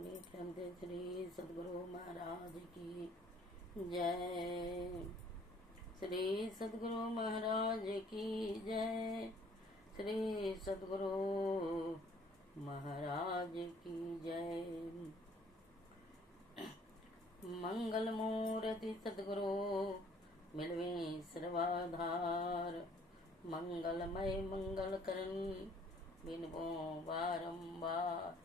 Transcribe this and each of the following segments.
बोले प्रेम से श्री सद्गुरु महाराज की जय। श्री सद्गुरु महाराज की जय। श्री सद्गुरु महाराज की जय। मंगल मूर्ति सद्गुरु मिलवे सर्वाधार। मंगलमय मंगल करन बिनबो बारंबार।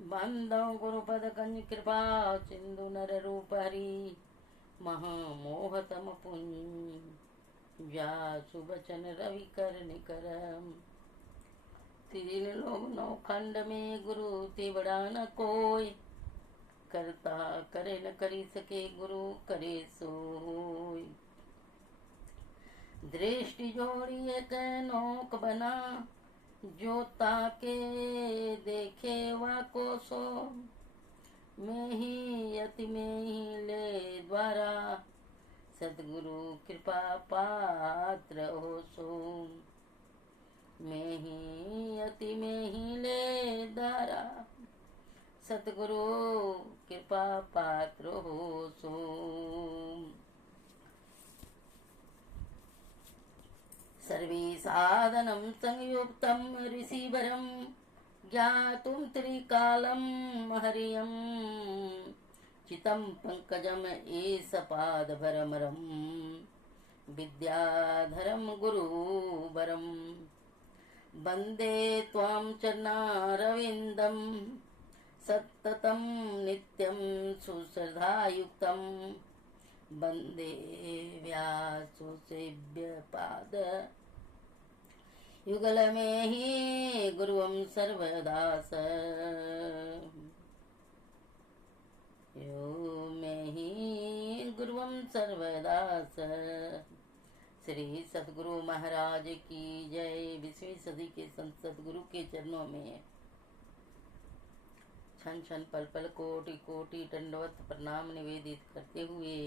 बंदो गुरुपद कंज कृपा सिंधु नर रूप हरि। महामोहतम पुंज व्यासु बचन रवि कर निकरम। तीन लोग नौ खंड में गुरु ते बड़ा न कोई। करता करे न करी सके गुरु करे सोई। दृष्टि जोड़ी एक नोक बना जो ताके देखे वा को सो। में ही अति में ही ले द्वारा सद्गुरु कृपा पात्र हो सो। में ही अति में ही ले द्वारा सद्गुरु कृपा पात्र हो सो। सर्वे साधनं संयुक्तं ऋषिवरं ज्ञातुं त्रिकालं हरियं। चितं पंकजम् एष पादभरमरं विद्याधरं गुरुवरं। वन्दे त्वां चरणारविन्दं सततं नित्यं सुश्रद्धायुक्तं। वन्दे व्याससेव्यपाद युगल में ही गुरुवं सर्वदास। यो में ही गुरुवं सर्वदास। श्री सद्गुरु महाराज की जय। 20वीं सदी के संत सद्गुरु के चरणों में क्षण क्षण पल पल कोटि कोटि दंडवत प्रणाम निवेदित करते हुए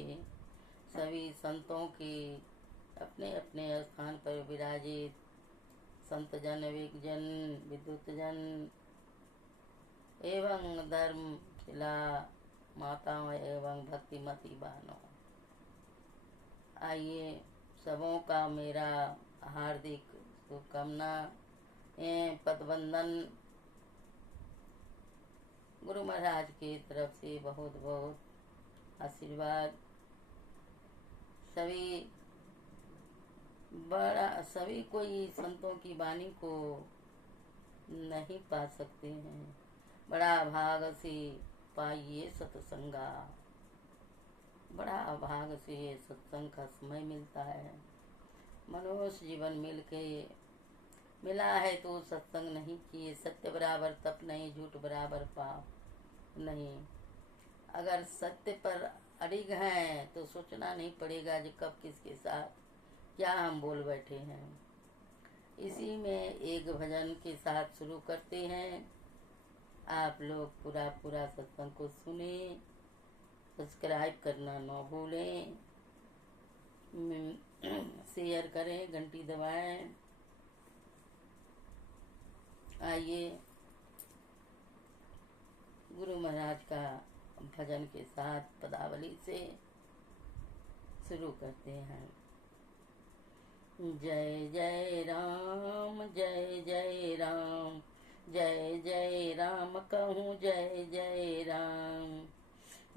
सभी संतों के अपने अपने स्थान पर विराजित संत जन विज्ञजन विद्युत जन एवं धर्म शिला माताओं एवं भक्तिमती बहनों, आइए सबों का मेरा हार्दिक शुभकामना एवं पदवंदन। गुरु महाराज की तरफ से बहुत बहुत आशीर्वाद। सभी कोई संतों की वाणी को नहीं पा सकते हैं। बड़ा भाग से पाइए सत्संगा। बड़ा भाग से सत्संग का समय मिलता है। मनुष्य जीवन मिला है तो सत्संग नहीं किए। सत्य बराबर तप नहीं, झूठ बराबर पाप नहीं। अगर सत्य पर अड़िग हैं तो सोचना नहीं पड़ेगा कि कब किसके साथ क्या हम बोल बैठे हैं। इसी में एक भजन के साथ शुरू करते हैं। आप लोग पूरा सत्संग को सुने। सब्सक्राइब करना न भूलें। शेयर करें, घंटी दबाएं। आइए गुरु महाराज का भजन के साथ पदावली से शुरू करते हैं। जय जय राम जय जय राम। जय जय राम कहूँ जय जय राम।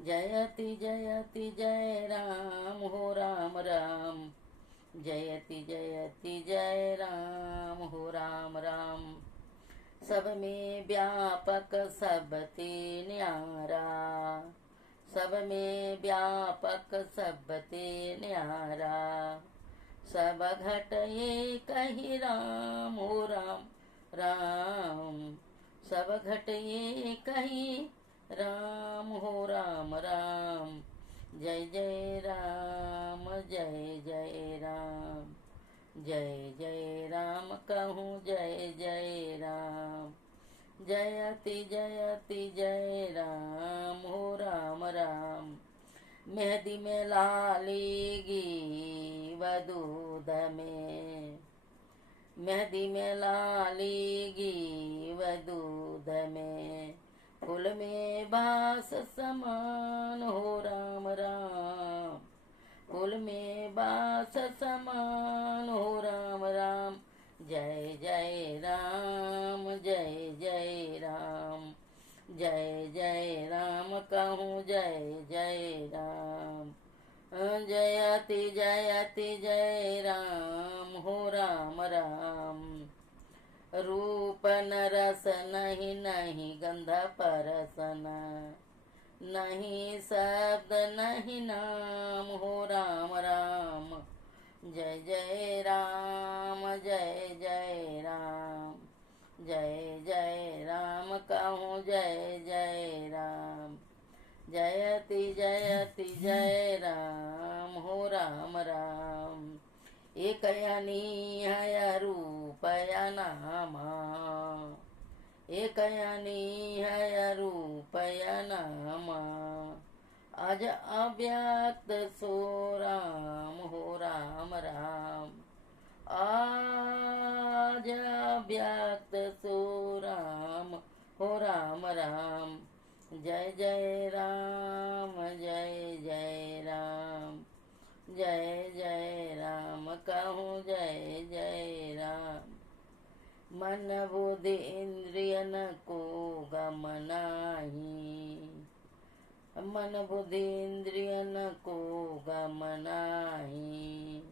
जयति जयति जय राम हो राम राम। जयति जयति जय राम हो राम राम। सब में व्यापक सबते न्यारा। सब में व्यापक सबते न्यारा। सब घट एक ही राम हो राम राम। सब घट एक ही राम हो राम राम। जय जय राम जय जय राम। जय जय राम कहूँ जय जय राम। जयति जयति जय राम हो राम राम। मेहंदी में लालेगी वदूध में। मेहंदी में लालेगी वदूध में। फूल में बास समान हो राम राम, फूल में बास समान हो राम राम। जय जय राम, जय जय राम, जय जय राम कहूँ जय जय राम। जयति जयति जय राम हो राम राम। रूप न रस नहीं नहीं गंध परसन, नहीं शब्द नहीं नाम हो राम राम। जय जय राम, जय जय राम, जय जय राम कहूँ जय जय राम। जयति जयति जय राम हो राम राम। एक अनीहय रूपया नामा, एक अनीहय रूपया नामा। आज अव्यक्त सो राम हो राम राम, आज अव्यक्त सो राम हो राम राम। जय जय राम, जय जय राम, जय जय राम कहूँ जय जय राम। मन बुद्धि इंद्रियन को गम नाही, मन बुद्धि इंद्रियन को गम नाही।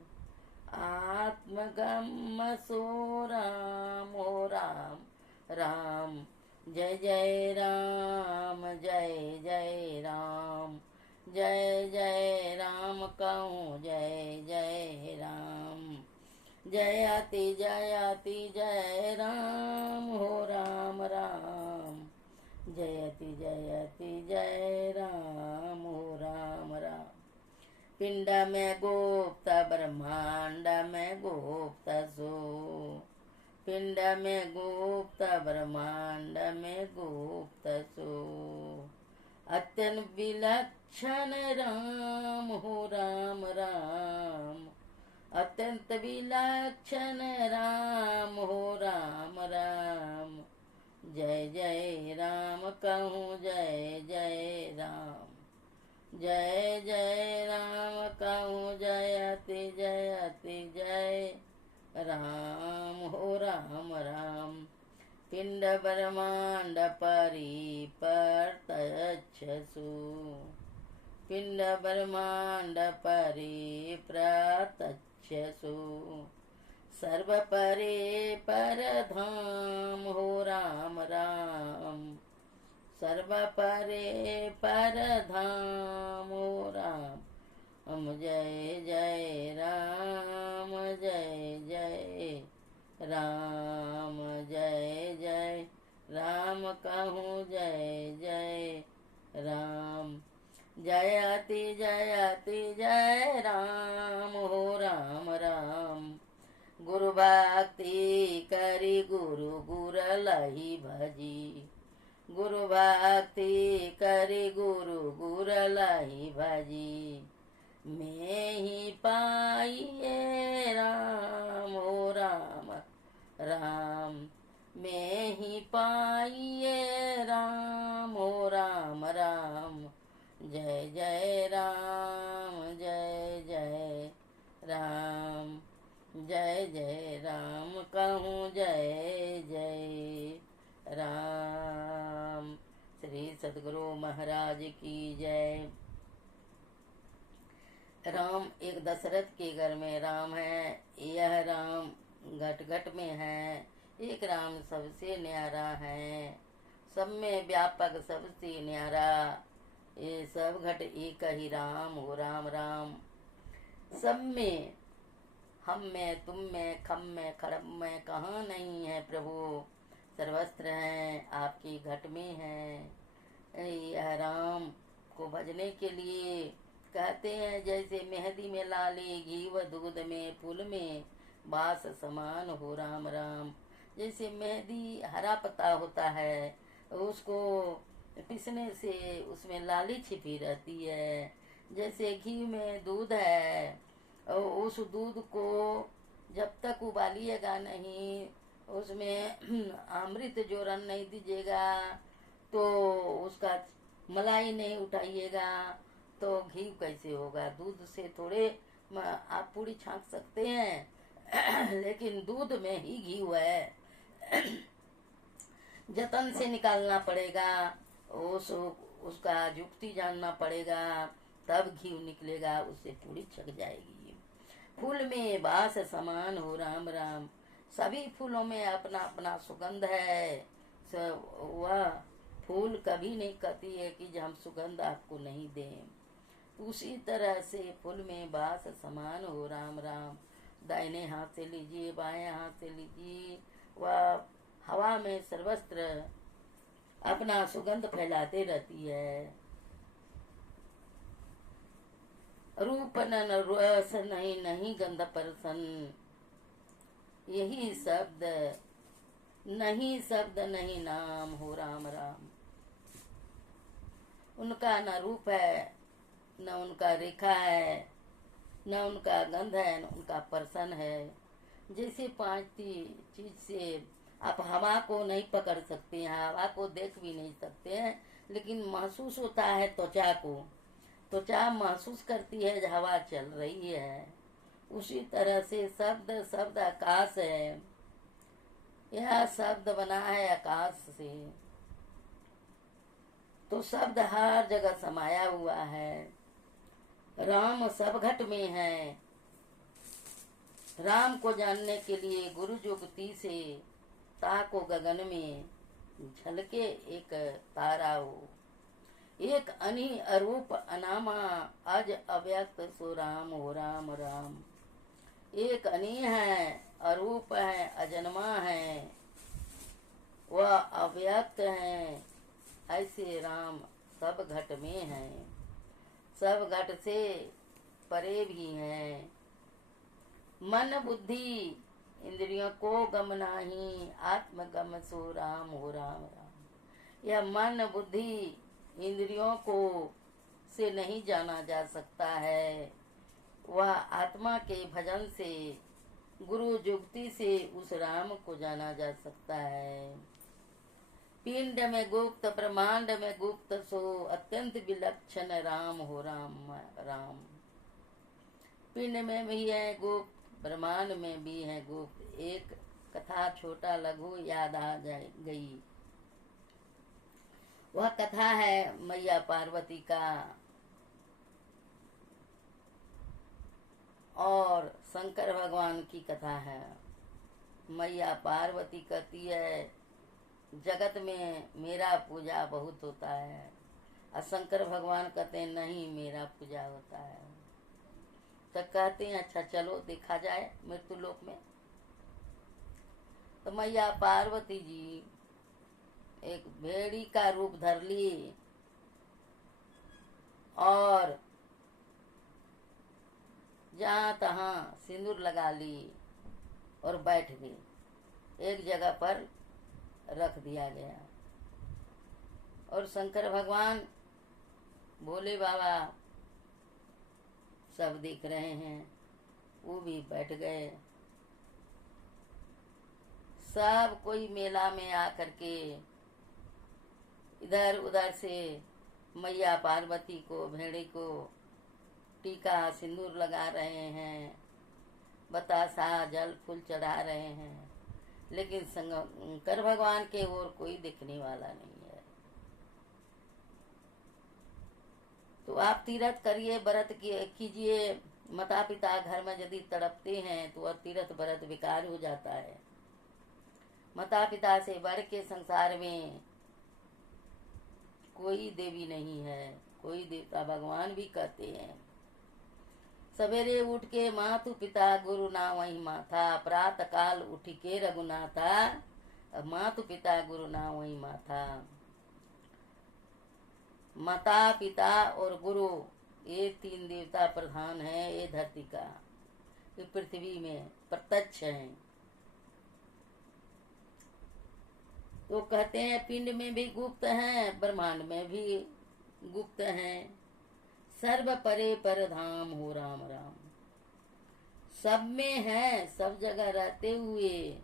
आत्मगम सो राम हो राम राम। जय जय राम, जय जय राम, जय जय राम कहूँ जय जय राम। जयति जयति जय राम हो राम राम, जयति जयति जय राम हो राम राम। पिंड में गुप्त ब्रह्मांड में गुप्त सो, पिंड में गुप्त ब्रह्मांड में गुप्त सो। अत्यंत विलक्षण राम हो राम राम, अत्यंत विलक्षण राम हो राम राम। जय जय राम कहूँ जय जय राम, जय जय राम कहूँ जयति जयति जय राम हो राम राम। पिंड ब्रह्मांड परि प्रत्यक्षसु, पिंड ब्रह्मांड परि प्रत्यक्षसु। सर्व परे परधाम हो राम राम, सर्व परे परधाम हो राम। जय जय राम, जय जय राम, जय जय राम कहूँ जय जय राम। जयति जयति जय राम हो राम राम। गुरु भक्ति करी गुरु गुर लही भजी, गुरु भक्ति करी गुरु गुर लही भजी। मैं ही पाइए राम हो राम राम, मैं ही पाइए राम हो राम राम। जय जय राम, जय जय राम, जय जय राम कहूँ जय जय राम। श्री सद्गुरु महाराज की जय। राम एक दशरथ के घर में राम है, यह राम घट घट में है। एक राम सबसे न्यारा है, सब में व्यापक सबसे न्यारा। ये सब घट एक ही राम हो राम राम। सब में, हम में, तुम में, खम में, खड़म में कहाँ नहीं है प्रभु, सर्वस्त्र हैं आपकी घट में है। यह राम को भजने के लिए कहते हैं जैसे मेहंदी में लाली, घी व दूध में, फूल में बास समान हो राम राम। जैसे मेहंदी हरा पत्ता होता है, उसको पीसने से उसमें लाली छिपी रहती है। जैसे घी में दूध है, और उस दूध को जब तक उबालिएगा नहीं, उसमें अमृत जोरन नहीं दीजिएगा तो उसका मलाई नहीं उठाइएगा तो घी कैसे होगा? दूध से थोड़े आप पूरी छांक सकते हैं लेकिन दूध में ही घी है। जतन से निकालना पड़ेगा, उसका युक्ति जानना पड़ेगा, तब घी निकलेगा, उससे पूरी छक जाएगी। फूल में बास समान हो राम राम, सभी फूलों में अपना अपना सुगंध है। वह फूल कभी नहीं कहती है कि हम सुगंध आपको नहीं दें। उसी तरह से फूल में बास समान हो राम राम, दाहिने हाथ से लीजिए, बाएं हाथ से लीजिए, वह हवा में सर्वत्र अपना सुगंध फैलाते रहती है। रूप न रस नहीं, नहीं गंध परसन, यही शब्द नहीं, शब्द नहीं नाम हो राम राम। उनका न रूप है, न उनका रेखा है, न उनका गंध है, न उनका परसन है। जैसे पांच चीज से आप हवा को नहीं पकड़ सकते हैं, हवा को देख भी नहीं सकते हैं, लेकिन महसूस होता है त्वचा को। त्वचा महसूस करती है हवा चल रही है। उसी तरह से शब्द आकाश है। यह शब्द बना है आकाश से, तो शब्द हर जगह समाया हुआ है। राम सब घट में है। राम को जानने के लिए गुरु जुगती से ताको गगन में झलके एक तारा हो। एक अनि अरूप अनामा अज अव्यक्त सो राम हो राम राम। एक अनि है, अरूप है, अजन्मा है, वह अव्यक्त है, ऐसे राम सब घट में है। सब घट से परे भी है। मन बुद्धि इंद्रियों को गम नाही, आत्मगम सो राम हो राम राम। यह मन बुद्धि इंद्रियों को से नहीं जाना जा सकता है। वह आत्मा के भजन से, गुरु जुक्ति से उस राम को जाना जा सकता है। पिंड में गुप्त, ब्रह्मांड में गुप्त, सो अत्यंत विलक्षण राम हो राम राम। पिंड में भी है गुप्त, ब्रह्मांड में भी है गुप्त। एक कथा छोटा लघु याद आ गई। वह कथा है मैया पार्वती का और शंकर भगवान की कथा है। मैया पार्वती कहती है जगत में मेरा पूजा बहुत होता है, और शंकर भगवान कहते हैं नहीं मेरा पूजा होता है। तो कहते हैं अच्छा चलो देखा जाए मृत्यु लोक में। तो मैया पार्वती जी एक भेड़ी का रूप धर ली और जहाँ तहाँ सिंदूर लगा ली और बैठ गई। एक जगह पर रख दिया गया और शंकर भगवान भोले बाबा सब देख रहे हैं, वो भी बैठ गए। सब कोई मेला में आकर के इधर उधर से मैया पार्वती को, भेड़ी को टीका सिंदूर लगा रहे हैं, बतासा जल फूल चढ़ा रहे हैं, लेकिन शंकर भगवान के ओर कोई देखने वाला नहीं है। तो आप तीर्थ करिए, व्रत कीजिए। माता पिता घर में यदि तड़पते हैं तो वह तीर्थ व्रत बेकार हो जाता है। माता पिता से बढ़ के संसार में कोई देवी नहीं है, कोई देवता भगवान भी कहते हैं। सवेरे उठ के मातु पिता गुरु ना वही माथा, प्रात काल उठ के रघुनाथा, मातु पिता गुरु ना वही माथा। माता पिता और गुरु ये तीन देवता प्रधान हैं ये धरती का, ये पृथ्वी में प्रत्यक्ष हैं। तो कहते हैं पिंड में भी गुप्त हैं, ब्रह्मांड में भी गुप्त हैं। सर्व परे पर धाम हो राम राम। सब में है, सब जगह रहते हुए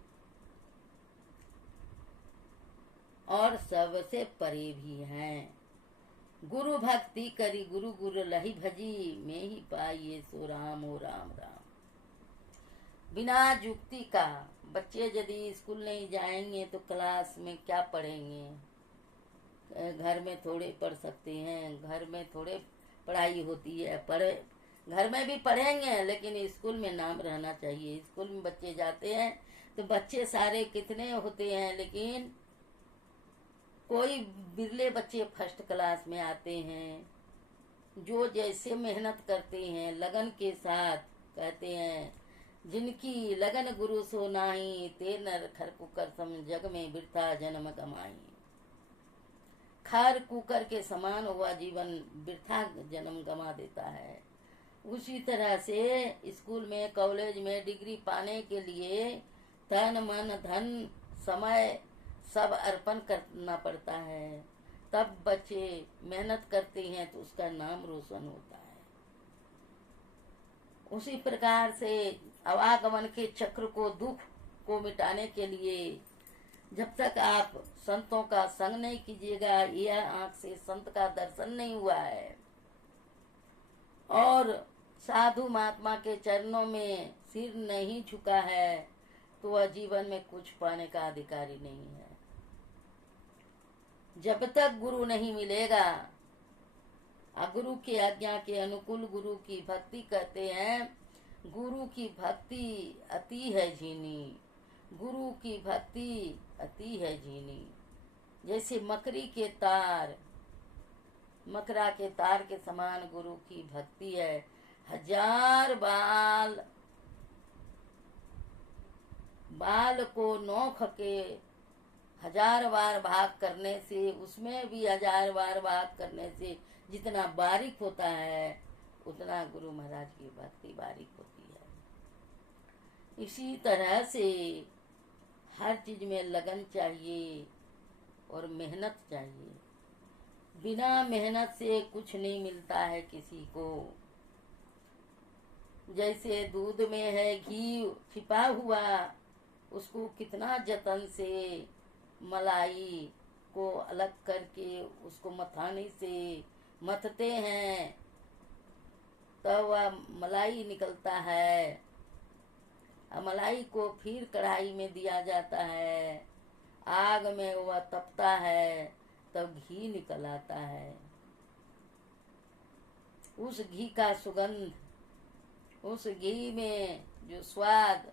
और सबसे परे भी हैं। गुरु भक्ति करी गुरु गुरु लही भजी, में ही पाइए सो राम ओ राम राम। बिना जुक्ति का बच्चे यदि स्कूल नहीं जाएंगे तो क्लास में क्या पढ़ेंगे? घर में थोड़े पढ़ सकते हैं, घर में थोड़े पढ़ाई होती है, पढ़े घर में भी पढ़ेंगे लेकिन स्कूल में नाम रहना चाहिए। स्कूल में बच्चे जाते हैं तो बच्चे सारे कितने होते हैं, लेकिन कोई बिरले बच्चे फर्स्ट क्लास में आते हैं। जो जैसे मेहनत करते हैं लगन के साथ, कहते हैं जिनकी लगन गुरु सो नाही, ते नर खर कुकर सम जग में बिरथा जन्म कमाई। खर कुकर के समान हुआ जीवन बिरथा जन्म गमा देता है। उसी तरह से स्कूल में कॉलेज में डिग्री पाने के लिए तन मन धन समय सब अर्पण करना पड़ता है। तब बच्चे मेहनत करते हैं तो उसका नाम रोशन होता है। उसी प्रकार से आवागमन के चक्र को, दुख को मिटाने के लिए जब तक आप संतों का संग नहीं कीजिएगा, यह आंख से संत का दर्शन नहीं हुआ है और साधु महात्मा के चरणों में सिर नहीं झुका है, तो वह जीवन में कुछ पाने का अधिकारी नहीं है। जब तक गुरु नहीं मिलेगा, गुरु की आज्ञा के अनुकूल गुरु की भक्ति करते हैं। गुरु की भक्ति अति है झीनी, गुरु की भक्ति अति है झीनी। जैसे मकरी के तार, मकरा के तार के समान गुरु की भक्ति है। हजार बाल को नोख के हजार बार भाग करने से, उसमें भी हजार बार भाग करने से जितना बारीक होता है उतना गुरु महाराज की भक्ति बारीक होती है। इसी तरह से हर चीज में लगन चाहिए और मेहनत चाहिए। बिना मेहनत से कुछ नहीं मिलता है किसी को। जैसे दूध में है घी छिपा हुआ, उसको कितना जतन से मलाई को अलग करके उसको मथाने से मथते हैं, तब वह मलाई निकलता है। मलाई को फिर कढ़ाई में दिया जाता है, आग में वह तपता है, तब घी निकल आता है। उस घी का सुगंध, उस घी में जो स्वाद,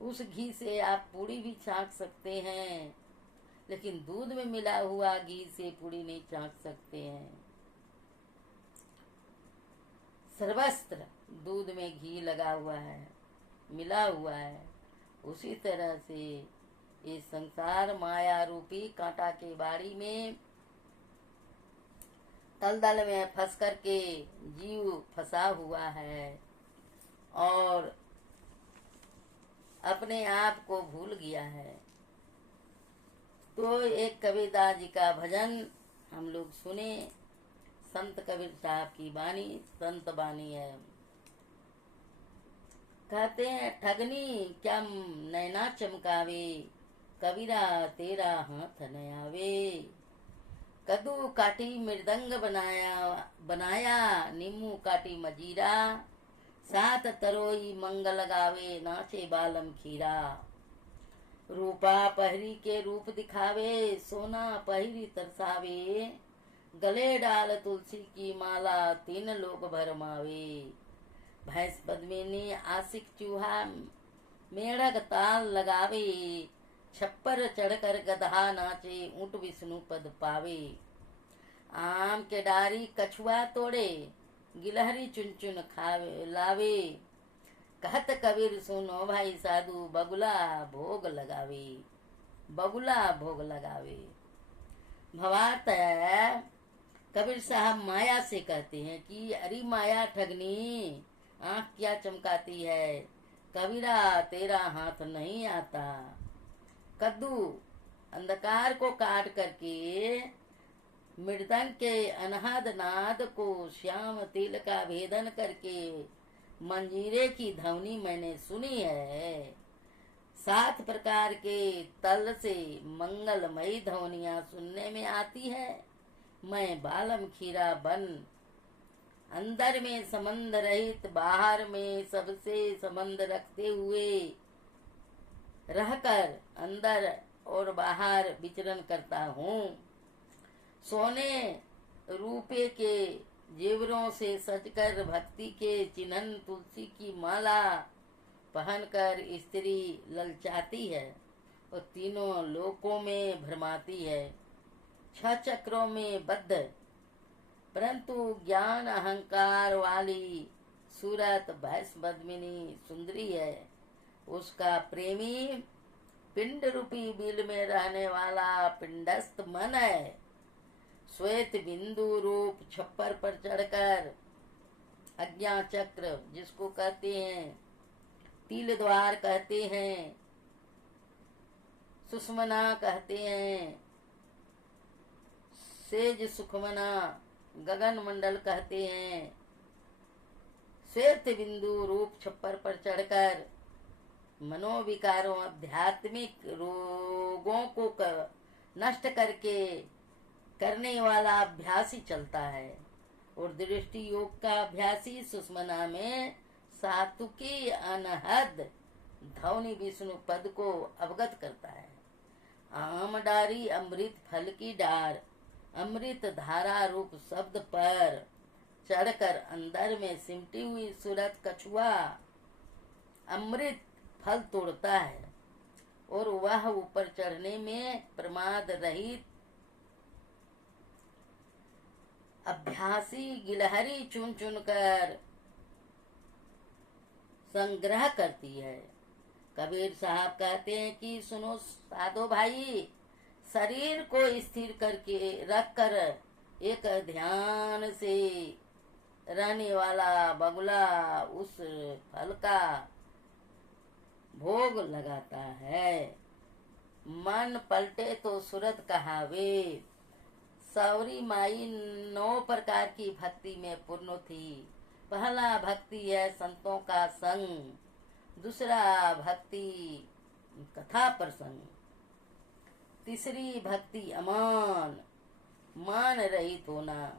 उस घी से आप पूड़ी भी छांक सकते हैं, लेकिन दूध में मिला हुआ घी से पूड़ी नहीं छांक सकते हैं। सर्वस्त्र दूध में घी लगा हुआ है, मिला हुआ है। उसी तरह से ये संसार माया रूपी कांटा के बाड़ी में तलदल में फंस करके जीव फंसा हुआ है और अपने आप को भूल गया है। तो एक कबीरदास जी का भजन हम लोग सुने। संत कबीर साहब की बानी संत बानी है। कहते हैं ठगनी क्या नैना चमकावे, कबीरा तेरा हाथ न आवे। कद्दू काटी मृदंग बनाया नीमू काटी मजीरा। सात तरोई मंगल गावे, नाचे बालम खीरा। रूपा पहरी के रूप दिखावे, सोना पहरी तरसावे। गले डाल तुलसी की माला, तीन लोग भरमावे। भैंस पद्मिनी आशिक चूहा, मेढ़क ताल लगावे। छप्पर चढ़कर गधा नाचे, ऊंट विष्णु पद पावे। आम के डारी कछुआ तोड़े, गिलहरी चुन चुन खावे लावे। कहत कबीर सुनो भाई साधु, बगुला भोग लगावे, बगुला भोग लगावे। भवार्थ है कबीर साहब माया से कहते हैं कि अरे माया ठगनी, आंख क्या चमकाती है, कबीरा तेरा हाथ नहीं आता। कद्दू अंधकार को काट करके मृदंग के अनहद नाद को, श्याम तिल का भेदन करके मंजीरे की ध्वनि मैंने सुनी है। 7 प्रकार के तल से मंगलमयी ध्वनियां सुनने में आती है। मैं बालम खीरा बन, अंदर में संबंध रहित, बाहर में सबसे संबंध रखते हुए रहकर अंदर और बाहर विचरण करता हूँ। सोने रूपे के जेवरों से सजकर भक्ति के चिन्हन तुलसी की माला पहनकर स्त्री ललचाती है और तीनों लोकों में भ्रमाती है, 6 चक्रों में बद्ध, परंतु ज्ञान अहंकार वाली सूरत भैंसपद्मिनी सुंदरी है। उसका प्रेमी पिंड रूपी बिल में रहने वाला पिंडस्थ मन है। श्वेत बिंदु रूप छप्पर पर चढ़कर अज्ञा चक्र, जिसको कहते हैं तिल द्वार कहते हैं, सुषमना कहते हैं, सेज सुखमना, गगन मंडल कहते हैं, श्वेत बिंदु रूप छप्पर पर चढ़कर मनोविकारों आध्यात्मिक रोगों को नष्ट करके करने वाला अभ्यासी चलता है। और दृष्टि योग का अभ्यासी सुषमना में सातुकी अनहद धौनी विष्णु पद को अवगत करता है। आम डारी अमृत फल की डार, अमृत धारा रूप शब्द पर चढ़कर अंदर में सिमटी हुई सूरत कछुआ अमृत फल तोड़ता है और वह ऊपर चढ़ने में प्रमाद रहित अभ्यासी गिलहरी चुन चुन कर संग्रह करती है। कबीर साहब कहते हैं कि सुनो साधो भाई, शरीर को स्थिर करके रखकर एक ध्यान से रहने वाला बगुला उस फल का भोग लगाता है। मन पलटे तो सूरत कहावे। सौरी माई 9 प्रकार की भक्ति में पूर्ण थी। पहला भक्ति है संतों का संग, दूसरा भक्ति कथा प्रसंग, तीसरी भक्ति अमान मान रहित होना,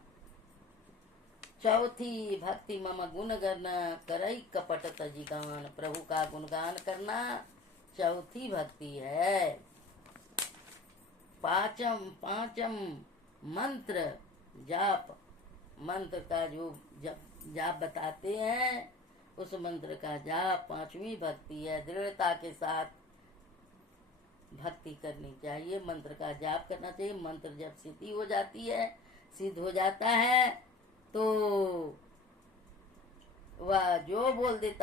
चौथी भक्ति मम गुण करना करई कपट तजिगान, प्रभु का गुणगान करना चौथी भक्ति है। पांचम मंत्र जाप, मंत्र का जो जाप बताते हैं उस मंत्र का जाप 5वीं भक्ति है। दृढ़ता के साथ भक्ति करनी चाहिए, मंत्र का जाप करना चाहिए। मंत्र जब सिद्धि हो जाती है, सिद्ध हो जाता है, तो वह जो बोल देता